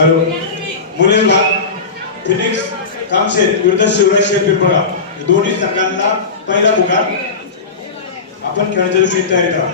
Hello मुलींना Phoenix Kamshet विरुद्ध शिवराज पिंपळा दोन्ही संघांना पहिला पुकार आपण खेळाच्या दिवशी तयारी करा.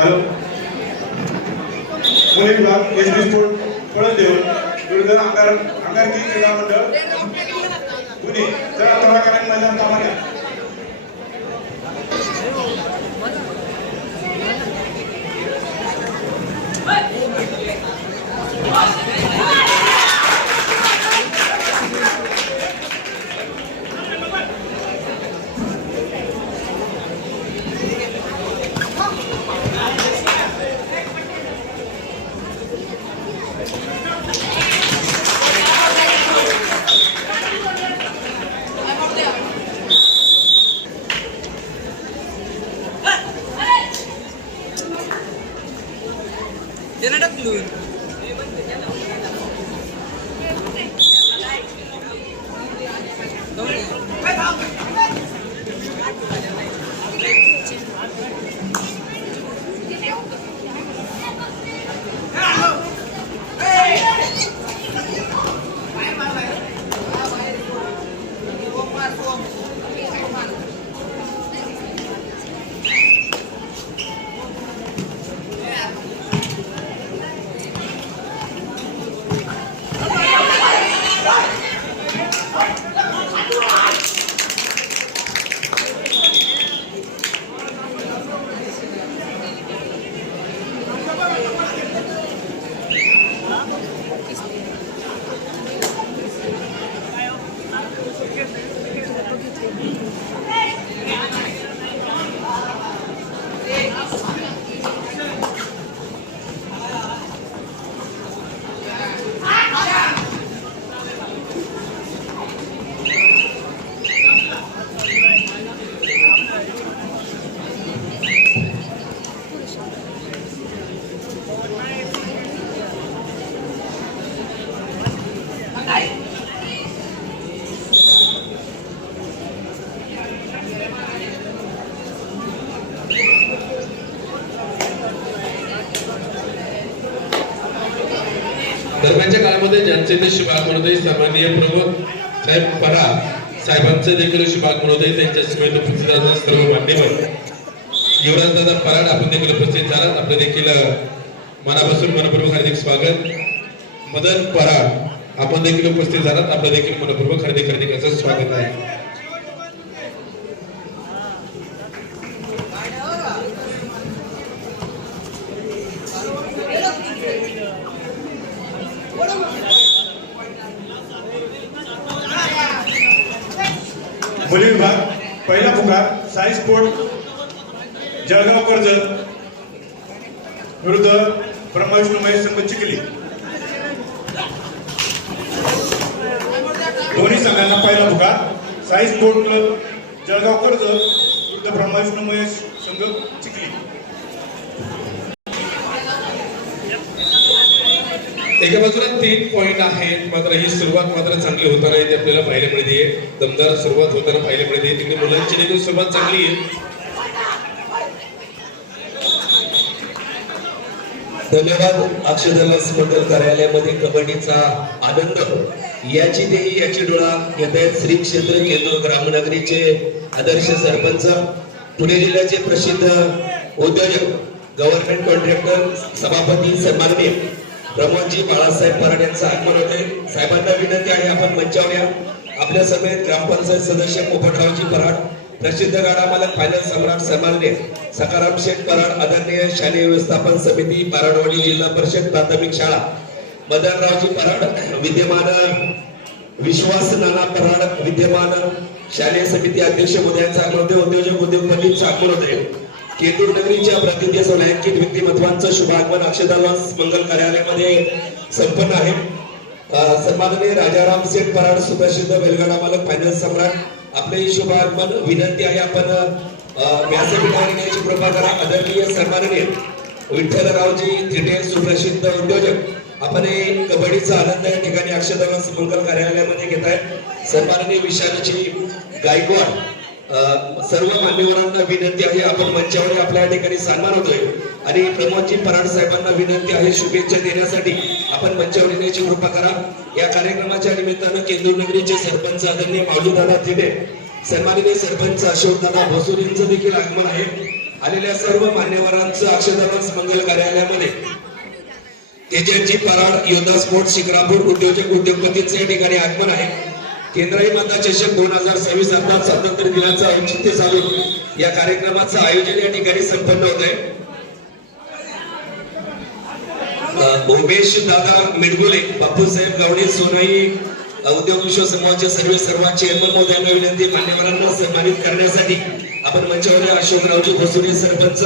हॅलो मुली विभाग एसबी स्पोर्ट फळदेव विरुद्ध अंगारकी क्रीडा मंडळ पुणे जरा तळाकडे मैदान कामाने दरम्यानच्या काळामध्ये ज्यांचे ते शिवाग महोदय सन्माननीय प्रमुख साहेब परार साहेबांचे देखील शिवाग महोदय त्यांच्या समेत उपस्थित असणारे सर्व मान्यवर युवराज दादा परार आपण देखील उपस्थित झालात. आपले देखील मनापासून मनपूर्वक हार्दिक स्वागत. मदन परार आपण देखील उपस्थित झालात. आपले देखील मनपूर्वक हार्दिक असं स्वागत आहे. मुली विभाग पहिला पुकार साई स्पोर्ट जळगाव कर्जत विरुद्ध ब्रह्मविष्णू महेश संघ चिखली. दोन्ही संघांना पहिला पुकार साई स्पोर्ट क्लब जळगाव कर्जत विरुद्ध ब्रह्मविष्णू महेश संघ चिखली. एका बाजूला 3 पॉइंट आहेत, मात्र ही सुरुवात मात्र चांगली होताना इथे आपल्याला पाहायला मिळते. दमदार सुरुवात होताना पाहायला मिळते. तिकडे मुलांची देखील सुरुवात चांगली आहे. धन्यवाद. अक्षरदास मंडल कार्यालयामध्ये कबड्डीचा आनंद याची देही याची डोळा घेत आहेत श्री क्षेत्र केंद्र ग्रामनगरीचे आदर्श सरपंच, पुणे जिल्ह्याचे प्रसिद्ध उद्योजक, गव्हर्नमेंट कॉन्ट्रॅक्टर, सभापती सन्माननीय प्रमोदजी बाळासाहेब पराड यांचं आगमन होते. साहेबांना विनंती आहे आपण मंचावर या. आपल्या समेत ग्रामपंचायत सदस्य पोपटरावजी पराड, प्रसिद्ध गाडा मालक फायनल सम्राट सन्माननीय सकाराम शेठ पराड, आदरणीय शालेय व्यवस्थापन समिती पराडवाडी जिल्हा परिषद प्राथमिक शाळा मदनरावजी पराड, विद्यमान विश्वास नाना पराड, विद्यमान शालेय समिती अध्यक्ष महोदयांचा आगमन होते. उद्योजक उद्योगपतींचं आगमन होते. केतूर नगरीच्या प्रतिनिधी सोलांकित व्यक्तिमत्वांचं शुभागमन अक्षरदास मंगल कार्यालयामध्ये संपन्न आहे. सन्माननीय राजाराम शेठ पराड, सुप्रसिद्ध बैलगाडा मालक फायनल सम्राट, आपले शुभागमन विनंती आहे आपण व्यासपीठावर येण्याची कृपा करा. आदरणीय सन्माननीय विठ्ठलरावजी थिटे, सुप्रसिद्ध उद्योजक, आपण कबड्डीचा आनंद या ठिकाणी अक्षरदास मंगल कार्यालयामध्ये घेत आहे. सन्माननीय विशालजी गायकवाड, सर्व मान्यवरांना विनंती आहे आपण मंचावर आपल्या ठिकाणी सन्मान होतोय. आणि प्रमोदजी पराड साहेबांना विनंती आहे शुभेच्छा देण्यासाठी आपण मंचावर येण्याची कृपा करा. या कार्यक्रमाच्या निमित्तानं केंदूर नगरीचे सरपंच आदरणीय माऊलीदादा थिटे, सन्माननीय सरपंच अशोकदादा भोसूर यांचं देखील आगमन आहे. आलेल्या सर्व मान्यवरांचं अक्षरदास मंगल कार्यालयामध्ये तेजनजी पराड, योद्धा स्पोर्ट शिक्रापूर, उद्योजक उद्योगपतींचं या ठिकाणी आगमन आहे. केंद्रीय माता चषक 2026 अर्थात स्वातंत्र्य दिनाचं औचित्य साधून या कार्यक्रमाचं आयोजन या ठिकाणी संपन्न होत आहे. उमेश दादा मिडगुले, बापूसाहेब गावडे, सोनाई उद्योग विश्व समूहाचे सर्व चेअरमन महोदयांना विनंती मान्यवरांना सन्मानित करण्यासाठी आपण मंचावर अशोकरावजी भोसुरे सरपंच,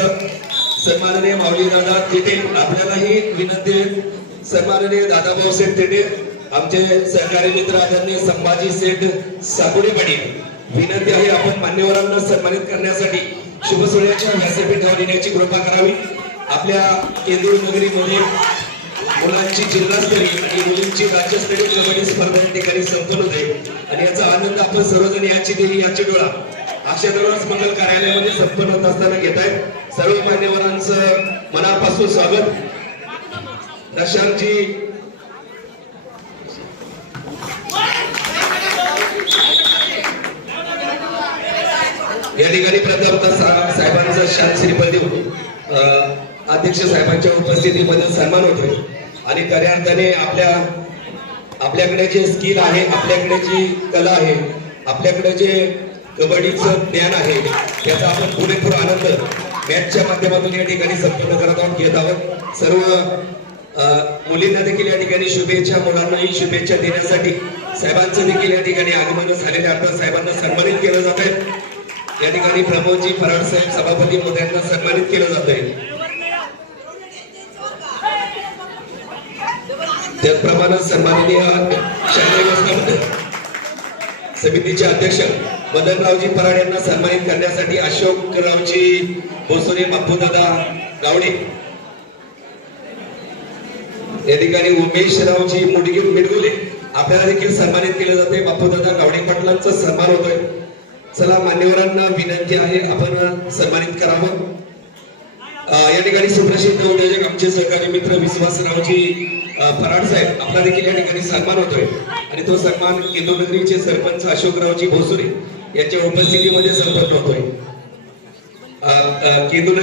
सन्माननीय माऊली दादा थिटे, आपल्यालाही विनंती सन्माननीय दादाभाऊ शेठ थिटे, आमचे सहकारी मित्र आदरणीय संभाजी शेठ साकुडे पाटील, विनंती आहे आपण मान्यवरांना सन्मानित करण्यासाठी शुभ सोहळ्याच्या व्यासपीठावर येण्याची कृपा करावी. आपल्या केंदूर नगरीमध्ये मुलांची जिल्हास्तरीय आणि मुलींची राज्यस्तरीय कबड्डी स्पर्धा या ठिकाणी संपन्न होते आणि याचा आनंद आपण सर्वजण याची देही याची डोळा अक्षरदास मंगल कार्यालयामध्ये संपन्न होत असताना घेत आहेत. सर्व मान्यवरांचं मनापासून स्वागत. प्रशांतजी या ठिकाणी प्रथमतः साहेबांचा शांत श्रीपद देऊन अध्यक्ष साहेबांच्या उपस्थितीमध्ये सन्मान होतोय. आणि खऱ्या अर्थाने आपल्याकडे जे स्किल आहे, आपल्याकडे जी कला आहे, आपल्याकडे जे कबड्डीचं ज्ञान आहे, त्याचा आपण पुरेपूर आनंद मॅचच्या माध्यमातून या ठिकाणी संपन्न करत आहोत, घेत आहोत. सर्व मुलींना देखील या ठिकाणी शुभेच्छा, मुलांनाही शुभेच्छा देण्यासाठी साहेबांचं देखील या ठिकाणी आगमन झालेले आता साहेबांना सन्मानित केलं जात आहे. या ठिकाणी प्रमोदजी पराड साहेब सभापती महोदयांना सन्मानित केलं जात आहे. त्याचप्रमाणे सन्माननीय शालेय व्यवस्थापन समितीचे अध्यक्ष मदनरावजी पराड यांना सन्मानित करण्यासाठी अशोकरावजी भोसरे, बापूदादा गावडे, या ठिकाणी उमेशरावजी मिडगुले आपल्याला देखील सन्मानित केले जाते. बापूदादा गावडे पाटलांचा सन्मान होतोय. चला मान्यवरांना विनंती आहे आपण सन्मानित करावं. या ठिकाणी सुप्रसिद्ध उद्योजक आमचे सहकारी मित्र विश्वासरावजी पराड साहेब, आपला देखील या ठिकाणी सन्मान होतोय आणि तो सन्मान केंदूर नगरीचे सरपंच अशोकरावजी भोसुरे यांच्या उपस्थितीमध्ये संपन्न होतोय. केंदूर